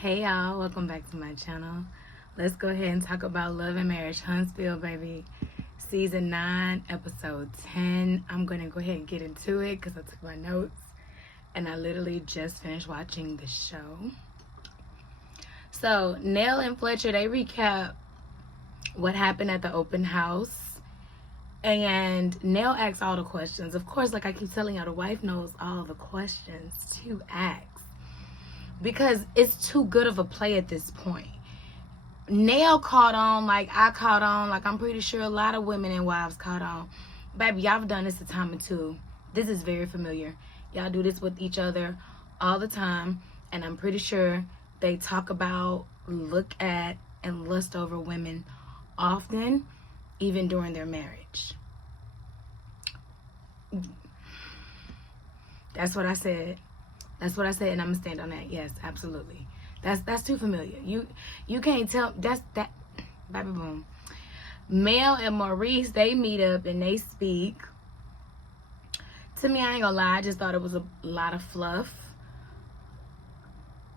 Hey y'all, welcome back to my channel. Let's go ahead and talk about Love and Marriage Huntsville, baby. Season 9, episode 10. I'm going to go ahead and get into it because I took my notes and I literally just finished watching the show. So, Nell and Fletcher, they recap what happened at the open house. And Nell asks all the questions. Of course, like I keep telling y'all, the wife knows all the questions to ask. Because it's too good of a play at this point. Nell caught on like I caught on. Like I'm pretty sure a lot of women and wives caught on. Baby, y'all have done this a time or two. This is very familiar. Y'all do this with each other all the time. And I'm pretty sure they talk about, look at, and lust over women often, even during their marriage. That's what I said. That's what I said, and I'm gonna stand on that. Yes, absolutely. That's too familiar. You can't tell. That's that. Baby boom. Mel and Maurice, they meet up and they speak. To me, I ain't gonna lie, I just thought it was a lot of fluff.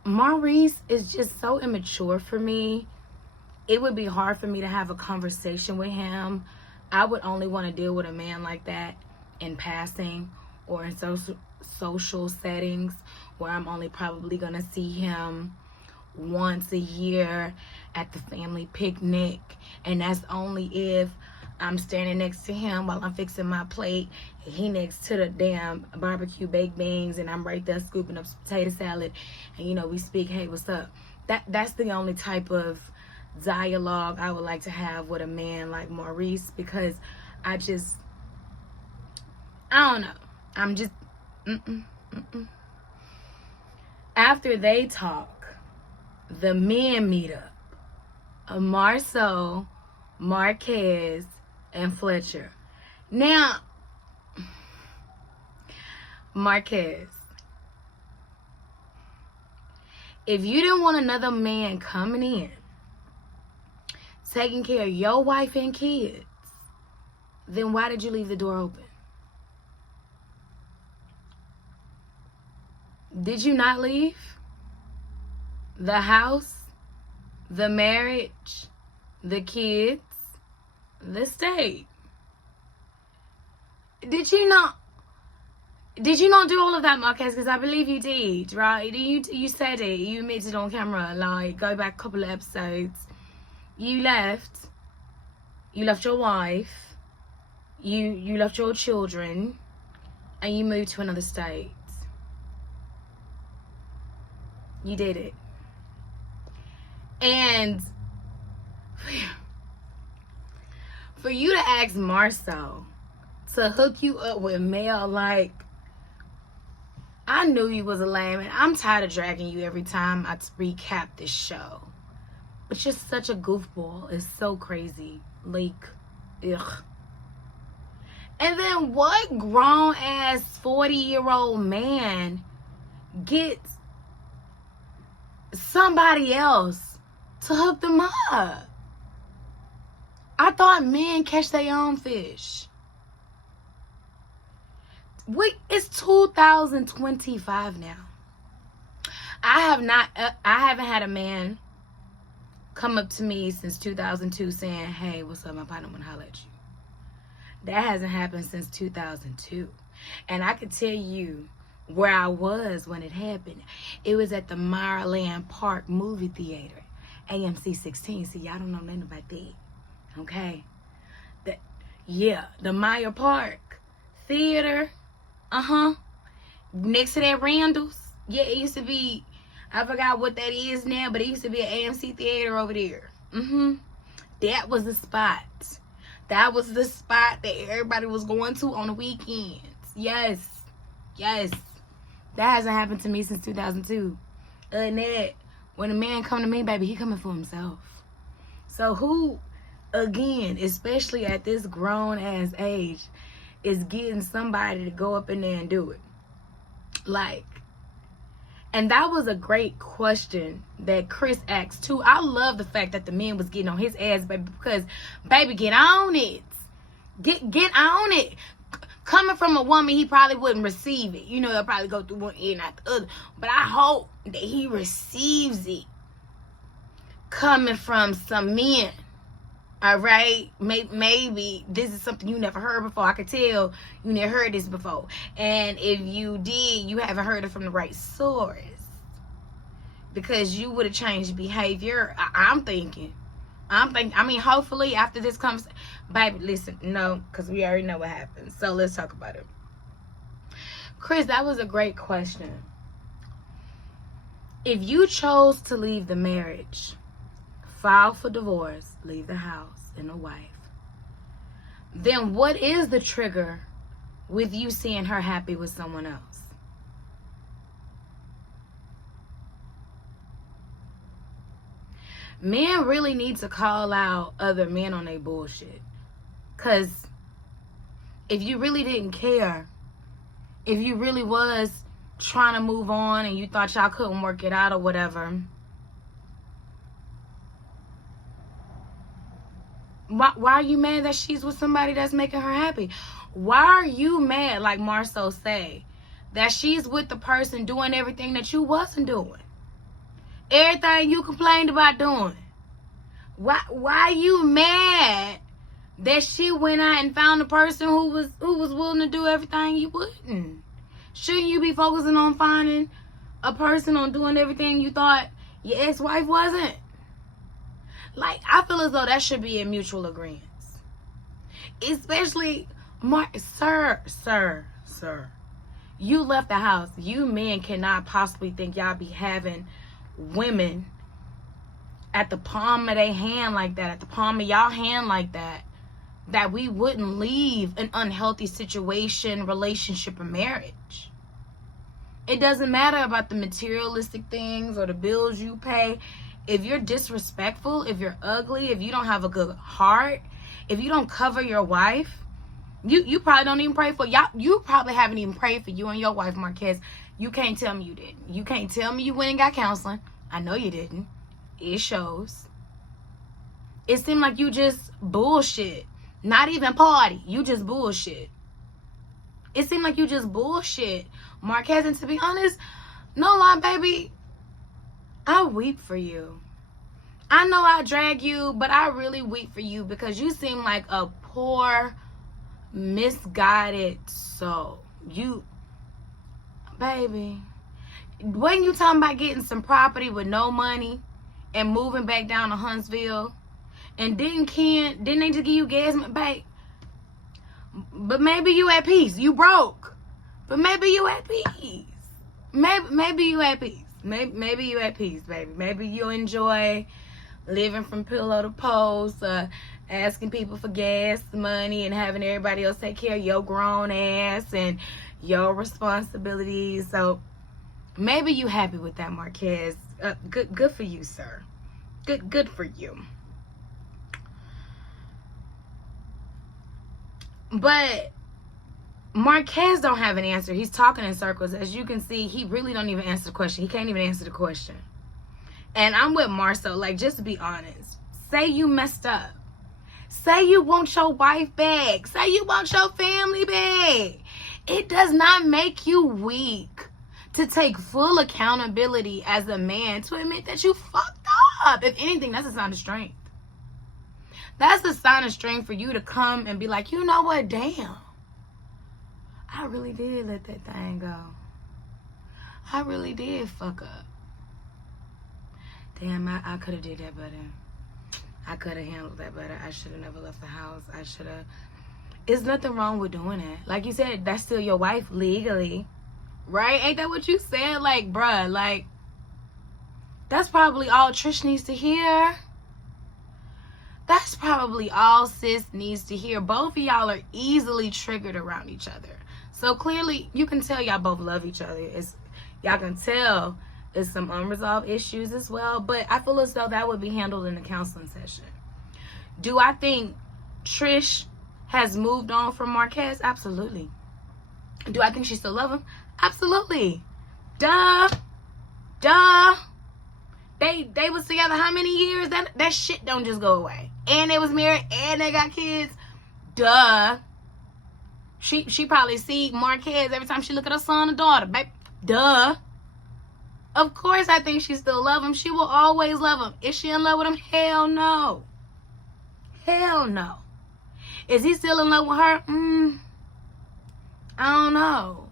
Maurice is just so immature for me. It would be hard for me to have a conversation with him. I would only want to deal with a man like that in passing or in social settings where I'm only probably going to see him once a year at the family picnic. And that's only if I'm standing next to him while I'm fixing my plate. And he next to the damn barbecue baked beans and I'm right there scooping up some potato salad. And, you know, we speak, hey, what's up? That's the only type of dialogue I would like to have with a man like Maurice, because I don't know. I'm just, After they talk, the men meet up. Marceau, Marquez, and Fletcher. Now, Marquez, if you didn't want another man coming in, taking care of your wife and kids, then why did you leave the door open? Did you not leave the house, the marriage, the kids, the state? Did you not do all of that, Marquez? Because I believe you did, right? You said it. You admitted it on camera. Like, go back a couple of episodes. You left your wife, you left your children, and you moved to another state. You did it. And for you to ask Marceau to hook you up with Mel, like, I knew you was a lame, and I'm tired of dragging you every time I recap this show. But you're such a goofball. It's so crazy. Like, ugh. And then what grown-ass 40-year-old man gets somebody else to hook them up? I thought men catch their own fish. It's 2025 now. I haven't had a man come up to me since 2002 saying, hey, what's up, my partner, I want to holler at you. That hasn't happened since 2002. And I could tell you where I was when it happened. It was at the Maryland Park movie theater, AMC 16. See, y'all don't know nothing about that, okay? The Meyer Park theater, next to that Randall's. Yeah, it used to be, I forgot what that is now, but it used to be an AMC theater over there. That was the spot. That was the spot that everybody was going to on the weekends. Yes. That hasn't happened to me since 2002. Other than that, when a man come to me, baby, he coming for himself. So who, again, especially at this grown-ass age, is getting somebody to go up in there and do it? Like, and that was a great question that Chris asked, too. I love the fact that the men was getting on his ass, baby, because, baby, get on it. Get on it. Coming from a woman, he probably wouldn't receive it. You know, he'll probably go through one ear, not the other. But I hope that he receives it. Coming from some men. All right? Maybe this is something you never heard before. I could tell you never heard this before. And if you did, you haven't heard it from the right source. Because you would have changed behavior. I'm thinking. I mean, hopefully after this comes, baby, listen, no, because we already know what happens. So let's talk about it. Chris, that was a great question. If you chose to leave the marriage, file for divorce, leave the house and a wife, then what is the trigger with you seeing her happy with someone else? Men really need to call out other men on their bullshit. Because if you really didn't care, if you really was trying to move on and you thought y'all couldn't work it out or whatever, why are you mad that she's with somebody that's making her happy? Why are you mad, like Marceau say, that she's with the person doing everything that you wasn't doing? Everything you complained about doing. Why you mad that she went out and found a person who was willing to do everything you wouldn't? Shouldn't you be focusing on finding a person on doing everything you thought your ex-wife wasn't? Like, I feel as though that should be in mutual agreement. Especially, sir. You left the house. You men cannot possibly think y'all be having women at the palm of their hand like that, at the palm of y'all hand like that, that we wouldn't leave an unhealthy situation, relationship, or marriage. It doesn't matter about the materialistic things or the bills you pay. If you're disrespectful, if you're ugly, if you don't have a good heart, if you don't cover your wife, you probably don't even pray for y'all. You probably haven't even prayed for you and your wife, Marquez. You can't tell me you didn't. You can't tell me you went and got counseling. I know you didn't. It shows. It seemed like you just bullshit. Not even party. You just bullshit. It seemed like you just bullshit, Marquez. And to be honest, no lie, baby, I weep for you. I know I drag you, but I really weep for you because you seem like a poor, misguided soul. You, baby, wasn't you talking about getting some property with no money and moving back down to Huntsville? And didn't they just give you gas, babe? But maybe you at peace. You broke, but maybe you at peace. Maybe you at peace. Maybe you at peace, baby. Maybe you enjoy living from pillow to post, asking people for gas money and having everybody else take care of your grown ass and your responsibilities. So maybe you happy with that, Marquez. Good for you, sir. Good for you. But Marquez don't have an answer. He's talking in circles. As you can see, he really don't even answer the question. He can't even answer the question. And I'm with Marceau. Like, just to be honest. Say you messed up. Say you want your wife back. Say you want your family back. It does not make you weak to take full accountability as a man to admit that you fucked up. If anything, that's a sign of strength. That's a sign of strength for you to come and be like, you know what, damn. I really did let that thing go. I really did fuck up. Damn, I could have did that better. I could have handled that better. I should have never left the house. I should have. There's nothing wrong with doing that. Like you said, that's still your wife legally. Right? Ain't that what you said? Like, bruh, like, that's probably all Trish needs to hear. That's probably all sis needs to hear. Both of y'all are easily triggered around each other. So clearly, you can tell y'all both love each other. Y'all can tell there's some unresolved issues as well. But I feel as though that would be handled in a counseling session. Do I think Trish has moved on from Marquez? Absolutely. Do I think she still love him? Absolutely. Duh. They was together how many years? That shit don't just go away. And they was married and they got kids. Duh. She probably see Marquez every time she look at her son or daughter. Babe, duh. Of course I think she still love him. She will always love him. Is she in love with him? Hell no. Hell no. Is he still in love with her? I don't know.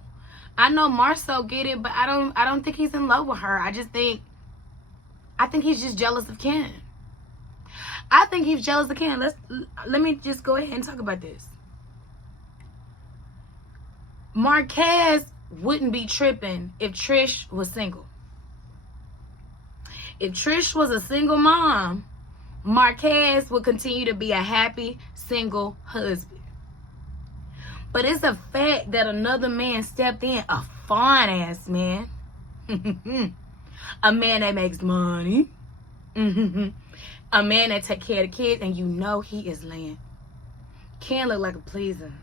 I know Marcel get it, but I don't think he's in love with her. I think he's just jealous of Ken. I think he's jealous of Ken. Let me just go ahead and talk about this. Marquez wouldn't be tripping if Trish was single. If Trish was a single mom, Marquez would continue to be a happy single husband. But it's a fact that another man stepped in, a fine ass man. A man that makes money. A man that take care of the kids, and you know he is laying. Ken look like a pleaser.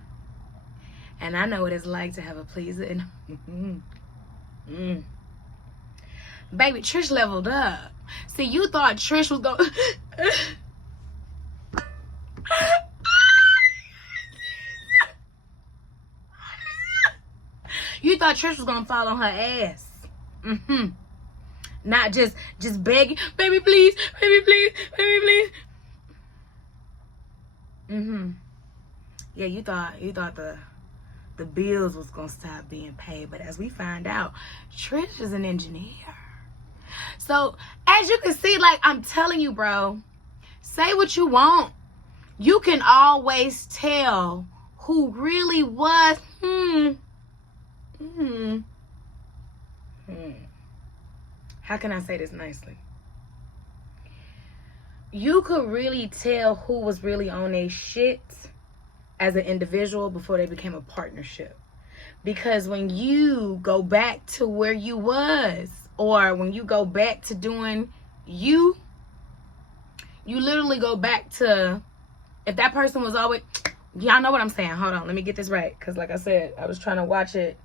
And I know what it's like to have a pleaser. And baby, Trish leveled up. See, you thought Trish was going... You thought Trish was going to fall on her ass. Not just begging, baby, please, baby, please, baby, please. Yeah, you thought the bills was going to stop being paid. But as we find out, Trish is an engineer. So, as you can see, like I'm telling you, bro, say what you want. You can always tell who really was, How can I say this nicely? You could really tell who was really on their shit as an individual before they became a partnership. Because when you go back to where you was, or when you go back to doing you literally go back to, if that person was always, y'all know what I'm saying. Hold on, let me get this right. Because like I said, I was trying to watch it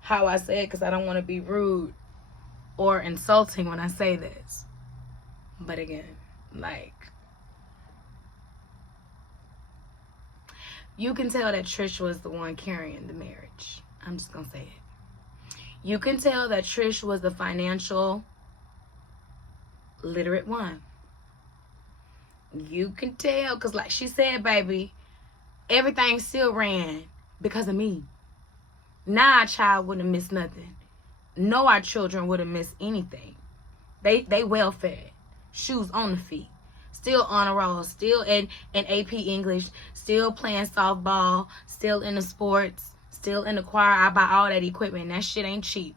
how I say it, because I don't want to be rude or insulting when I say this. But again, like, you can tell that Trish was the one carrying the marriage. I'm just going to say it. You can tell that Trish was the financial literate one. You can tell, because like she said, baby, everything still ran because of me. Now our child wouldn't have missed nothing. No, our children wouldn't miss anything. They well fed. Shoes on the feet. Still honor roll. Still in AP English. Still playing softball. Still in the sports. Still in the choir. I buy all that equipment. That shit ain't cheap.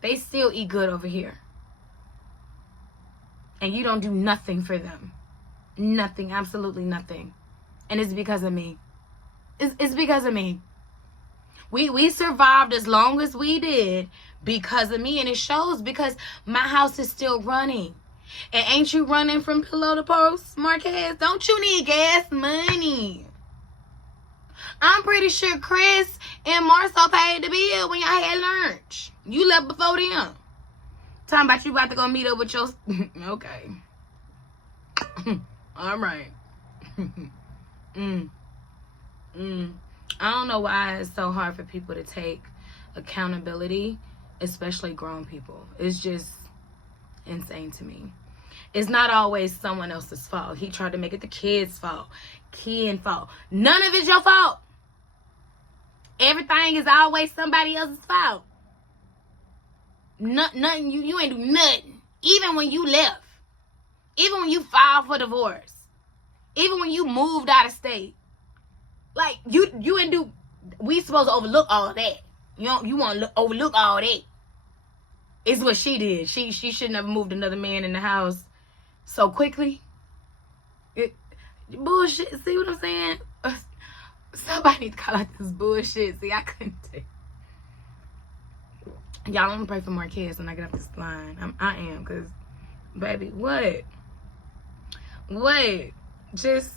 They still eat good over here. And you don't do nothing for them. Nothing. Absolutely nothing. And it's because of me. It's because of me. We survived as long as we did because of me. And it shows because my house is still running. And ain't you running from pillow to post, Marquez? Don't you need gas money? I'm pretty sure Chris and Marcel paid the bill when y'all had lunch. You left before them. Talking about you about to go meet up with your... Okay. All right. I don't know why it's so hard for people to take accountability, especially grown people. It's just insane to me. It's not always someone else's fault. He tried to make it the kid's fault. Ken's fault. None of it's your fault. Everything is always somebody else's fault. Nothing. You ain't do nothing. Even when you left. Even when you filed for divorce. Even when you moved out of state. Like, you ain't do... We supposed to overlook all that. You want to overlook all that. It's what she did. She shouldn't have moved another man in the house so quickly. Bullshit. See what I'm saying? Somebody needs to call out this bullshit. See, I couldn't take... Y'all, I'm gonna pray for Marquez when I get off this line. I am, because, baby, what? Just...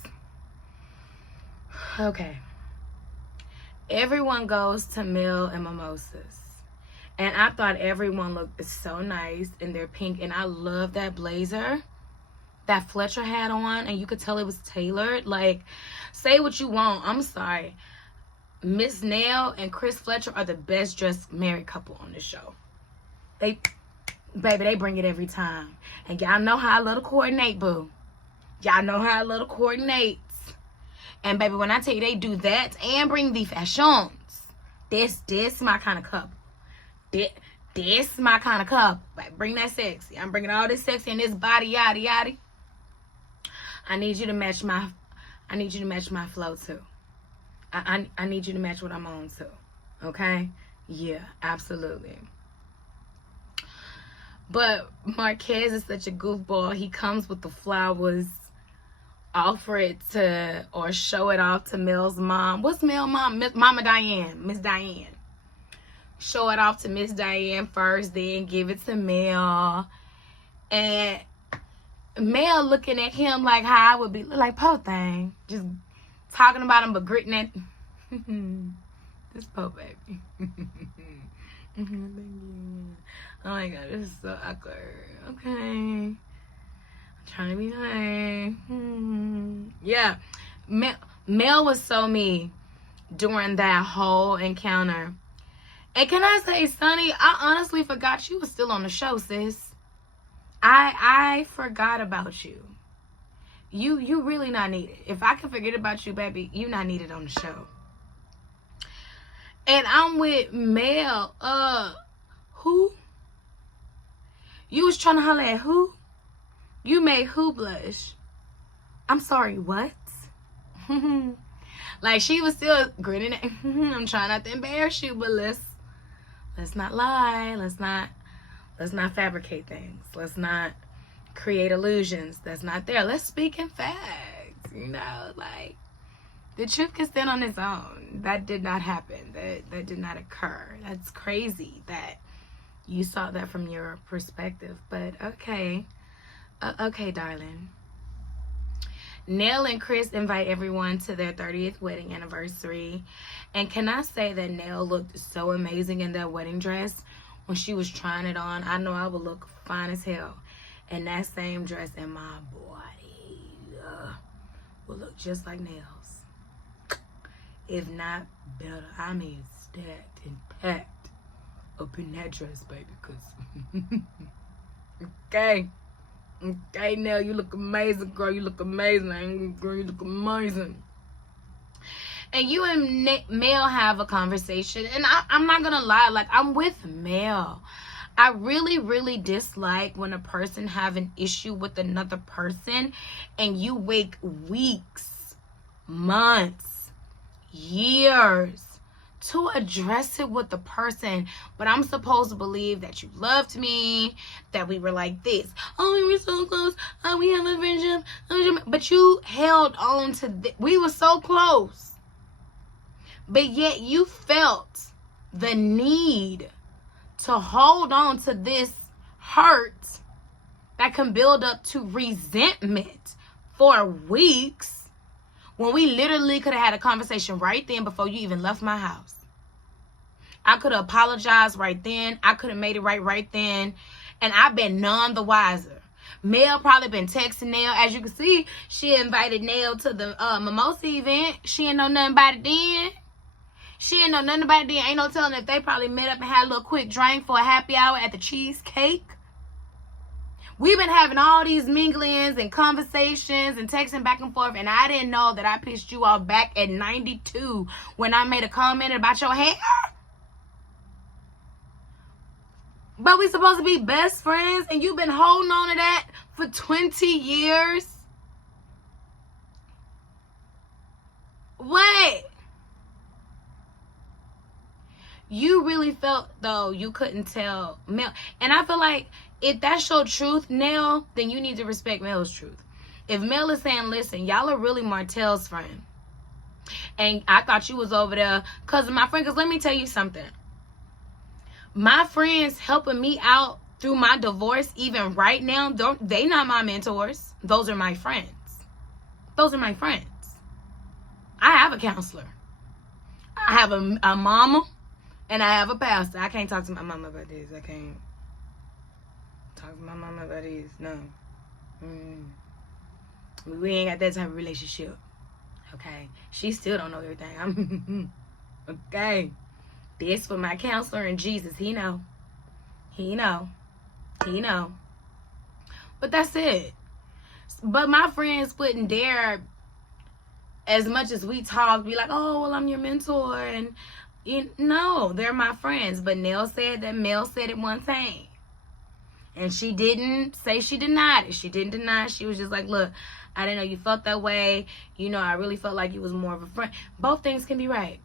Okay. Everyone goes to Mill and Mimosas. And I thought everyone looked so nice in their pink. And I love that blazer. that Fletcher had on, and you could tell it was tailored. Like, say what you want. I'm sorry. Miss Nell and Chris Fletcher are the best dressed married couple on the show. Baby, they bring it every time. And y'all know how I love to coordinate, boo. Y'all know how I love to coordinate. And baby, when I tell you they do that and bring the fashions, this my kind of couple. This my kind of couple. Like, bring that sexy. I'm bringing all this sexy and this body, yada yada. I need you to match my flow too. I need you to match what I'm on too. Okay? Yeah, absolutely. But Marquez is such a goofball. He comes with the flowers, offer it to, or show it off to Mel's mom. What's Mel's mom? Mama Diane. Miss Diane. Show it off to Miss Diane first, then give it to Mel. And Mel looking at him like how I would be, like, poor thing. Just talking about him, but gritting it. This poor baby. Oh my god, this is so awkward. Okay. I'm trying to be nice. Yeah. Mel was so me during that whole encounter. And can I say, Sunny, I honestly forgot you was still on the show, sis. I forgot about you. You really not needed. If I can forget about you, baby, you not needed on the show. And I'm with Mel. Who? You was trying to holler at who? You made who blush? I'm sorry, what? Like, she was still grinning at, I'm trying not to embarrass you, but let's not lie. Let's not fabricate things. Let's not create illusions that's not there. Let's speak in facts. You know, like, the truth can stand on its own. That did not happen. That did not occur. That's crazy that you saw that from your perspective. But okay. Okay, darling. Nell and Chris invite everyone to their 30th wedding anniversary. And can I say that Nell looked so amazing in that wedding dress when she was trying it on? I know I would look fine as hell in that same dress, and my body would look just like Nell's. If not better. I mean, stacked and packed up in that dress, baby. Because, okay. Okay, Nell, you look amazing, girl. You look amazing. Girl, you look amazing. And you and Mel have a conversation. And I'm not going to lie. Like, I'm with Mel. I really, really dislike when a person have an issue with another person and you wait weeks, months, years to address it with the person. But I'm supposed to believe that you loved me, that we were like this. Oh, we were so close. Oh, we have a friendship. But you held on to we were so close. But yet you felt the need to hold on to this hurt that can build up to resentment for weeks, when we literally could have had a conversation right then before you even left my house. I could have apologized right then. I could have made it right then. And I've been none the wiser. Mel probably been texting Nell. As you can see, she invited Nell to the mimosa event. She ain't know nothing about it then. She ain't know nothing about it then. Ain't no telling if they probably met up and had a little quick drink for a happy hour at the cheesecake. We've been having all these minglings and conversations and texting back and forth, and I didn't know that I pissed you off back at 92 when I made a comment about your hair. But we supposed to be best friends, and you've been holding on to that for 20 years. What? You really felt, though, you couldn't tell Mel. And I feel like if that's your truth, Nell, then you need to respect Mel's truth. If Mel is saying, listen, y'all are really Martell's friend, and I thought you was over there because of my friend, because let me tell you something. My friends helping me out through my divorce, even right now, they not my mentors. Those are my friends. Those are my friends. I have a counselor. I have a mama, and I have a pastor. I can't talk to my mama about this. I can't talk to my mama about this. No. We ain't got that type of relationship. Okay? She still don't know everything. I'm okay. This for my counselor and Jesus. He know. He know. He know. But that's it. But my friends wouldn't dare, as much as we talk, be like, oh, well, I'm your mentor. And no, they're my friends. But Nell said that Mel said it one time. And she didn't say she denied it. She didn't deny it. She was just like, look, I didn't know you felt that way. You know, I really felt like you was more of a friend. Both things can be right.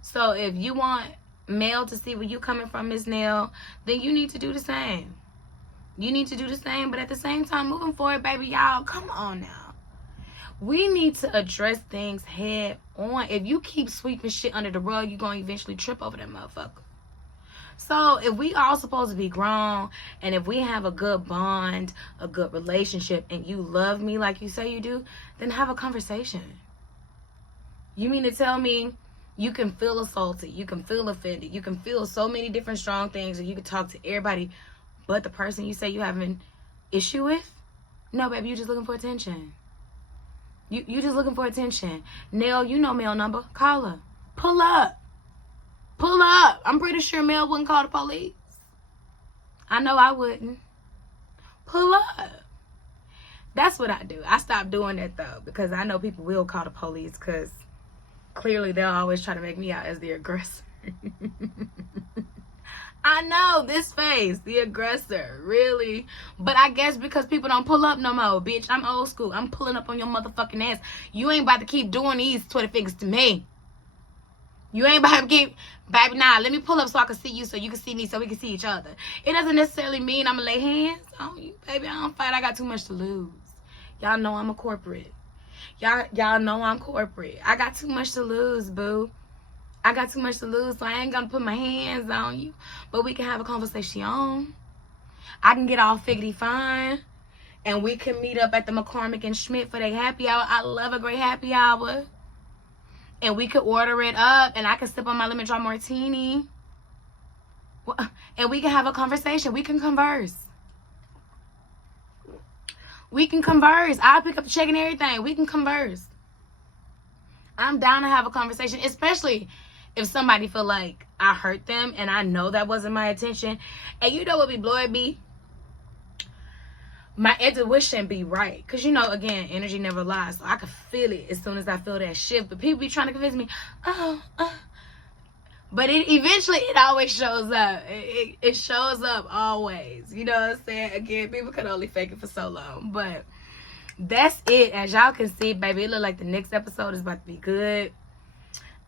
So if you want Mel to see where you coming from, Miss Nell, then you need to do the same. You need to do the same. But at the same time, moving forward, baby, y'all, come on now. We need to address things head on. If you keep sweeping shit under the rug, you're going to eventually trip over that motherfucker. So if we all supposed to be grown, and if we have a good bond, a good relationship, and you love me like you say you do, then have a conversation. You mean to tell me you can feel assaulted, you can feel offended, you can feel so many different strong things, and you can talk to everybody but the person you say you have an issue with? No, baby, you just looking for attention. You just looking for attention. Nell, you know Mel number. Call her. Pull up. Pull up. I'm pretty sure Mel wouldn't call the police. I know I wouldn't. Pull up. That's what I do. I stopped doing that, though, because I know people will call the police, because clearly they'll always try to make me out as the aggressor. I know, this face, the aggressor, really. But I guess because people don't pull up no more, bitch. I'm old school. I'm pulling up on your motherfucking ass. You ain't about to keep doing these Twitter figures to me. You ain't about to keep, baby, nah, let me pull up so I can see you, so you can see me, so we can see each other. It doesn't necessarily mean I'm going to lay hands on you, baby. I don't fight. I got too much to lose. Y'all know I'm a corporate. Y'all know I'm corporate. I got too much to lose, boo. I got too much to lose, so I ain't going to put my hands on you. But we can have a conversation. I can get all figgity fine, and we can meet up at the McCormick and Schmidt for their happy hour. I love a great happy hour. And we could order it up, and I can sip on my lemon drop martini. And we can have a conversation. We can converse. We can converse. I'll pick up the check and everything. We can converse. I'm down to have a conversation, especially if somebody feel like I hurt them, and I know that wasn't my intention. And you know what be blowing me? My intuition be right. Because, you know, again, energy never lies. So I can feel it as soon as I feel that shift. But people be trying to convince me, but eventually it always shows up. It shows up always. You know what I'm saying? Again, people can only fake it for so long. But that's it. As y'all can see, baby, it look like the next episode is about to be good.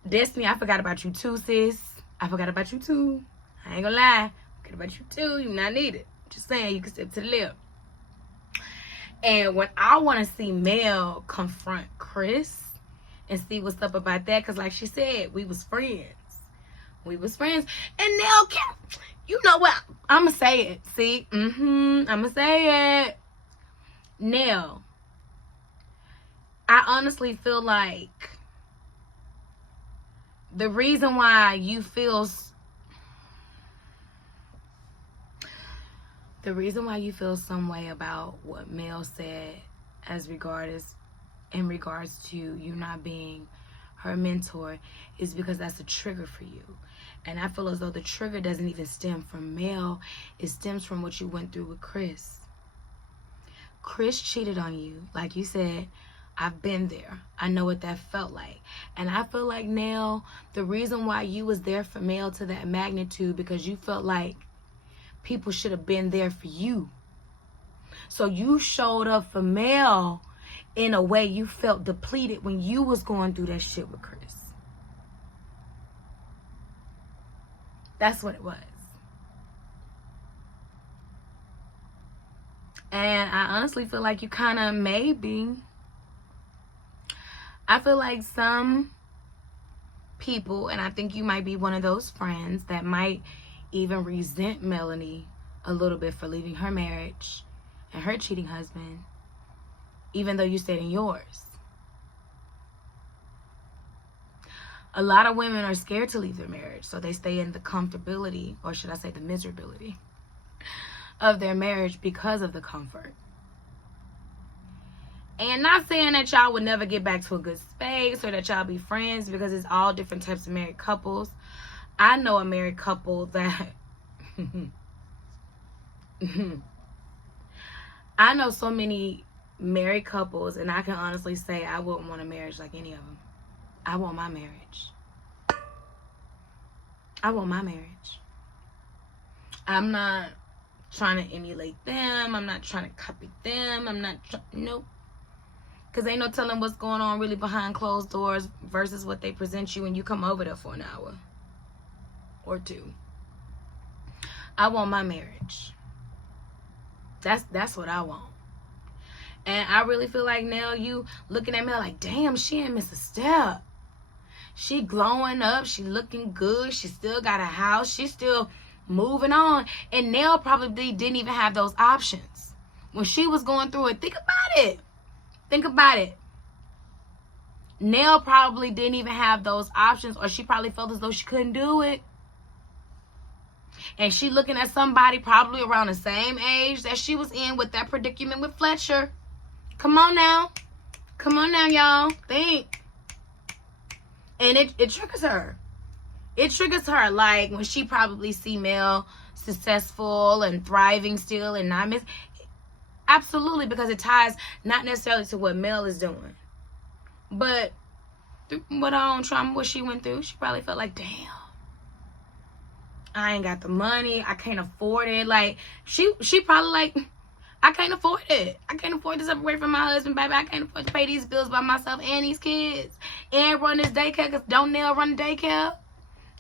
Destiny, I forgot about you too, sis. I forgot about you too. I ain't gonna lie. I forgot about you too. You not needed. Just saying, you can step to the left. And when I want to see Mel confront Chris and see what's up about that, because like she said, we was friends. We was friends. And Nell, you know what? I'm going to say it. See? I'm going to say it. Nell, I honestly feel like the reason why you feel some way about what Mel said in regards to you not being her mentor is because that's a trigger for you. And I feel as though the trigger doesn't even stem from Mel. It stems from what you went through with Chris. Chris cheated on you. Like you said, I've been there. I know what that felt like. And I feel like, Nell, the reason why you was there for Mel to that magnitude, because you felt like people should have been there for you. So you showed up for Mel in a way you felt depleted when you was going through that shit with Chris. That's what it was. And I honestly feel like you kind of I feel like some people, and I think you might be one of those friends that might even resent Melanie a little bit for leaving her marriage and her cheating husband, even though you stayed in yours. A lot of women are scared to leave their marriage, so they stay in the comfortability, or should I say the miserability, of their marriage because of the comfort. And not saying that y'all would never get back to a good space or that y'all be friends, because it's all different types of married couples. I know a married couple that I know so many married couples, and I can honestly say I wouldn't want a marriage like any of them. I want my marriage. I want my marriage. I'm not trying to emulate them. I'm not trying to copy them. I'm not, nope. Because ain't no telling what's going on really behind closed doors versus what they present you when you come over there for an hour or two. I want my marriage. That's what I want. And I really feel like now you looking at me like, damn, she ain't miss a step. She glowing up. She looking good. She still got a house. She still moving on. And Nell probably didn't even have those options when she was going through it. Think about it. Think about it. Nell probably didn't even have those options, or she probably felt as though she couldn't do it. And she looking at somebody probably around the same age that she was in with that predicament with Fletcher. Come on now. Come on now, y'all. Think. And it triggers her. It triggers her, like when she probably see Mel successful and thriving still and not miss. Absolutely, because it ties not necessarily to what Mel is doing, but through what her own trauma, what she went through, she probably felt like, damn, I ain't got the money. I can't afford it. Like, she probably like, I can't afford it. I can't afford to separate from my husband, baby. I can't afford to pay these bills by myself and these kids and run this daycare, because don't Nell run the daycare?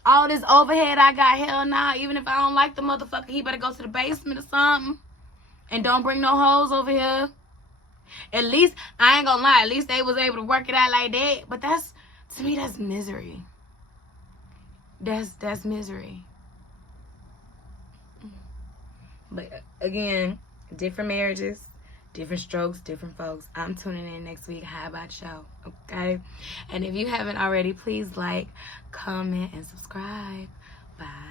All this overhead I got, hell nah. Even if I don't like the motherfucker, he better go to the basement or something. And don't bring no hoes over here. At least, I ain't gonna lie, at least they was able to work it out like that. But that's, to me, that's misery. That's misery. But again, different marriages, different strokes, different folks. I'm tuning in next week. How about y'all? Okay? And if you haven't already, please like, comment, and subscribe. Bye.